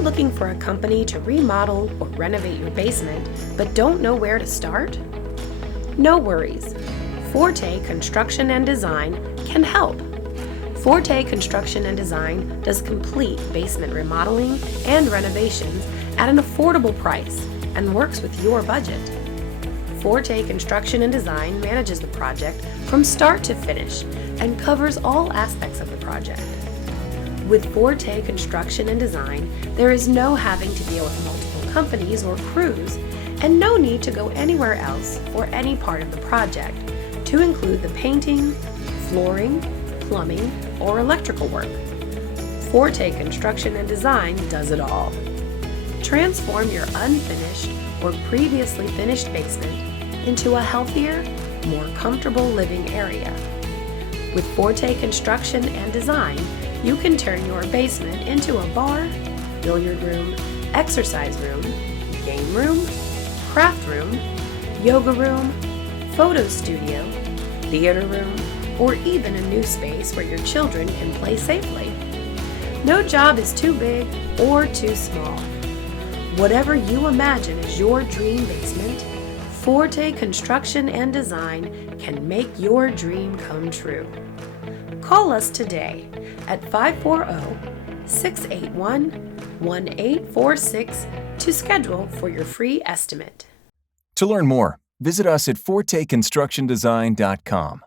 looking for a company to remodel or renovate your basement but don't know where to start? No worries. Forte Construction and Design can help. Forte Construction and Design does complete basement remodeling and renovations at an affordable price and works with your budget. Forte Construction and Design manages the project from start to finish and covers all aspects of the project. With Forte Construction and Design, there is no having to deal with multiple companies or crews and no need to go anywhere else for any part of the project, to include the painting, flooring, plumbing, or electrical work. Forte Construction and Design does it all. Transform your unfinished or previously finished basement into a healthier, more comfortable living area. With Forte Construction and Design, you can turn your basement into a bar, billiard room, exercise room, game room, craft room, yoga room, photo studio, theater room, or even a new space where your children can play safely. No job is too big or too small. Whatever you imagine as your dream basement, Forte Construction and Design can make your dream come true. Call us today at 540-681-1846 to schedule for your free estimate. To learn more, visit us at forteconstructiondesign.com.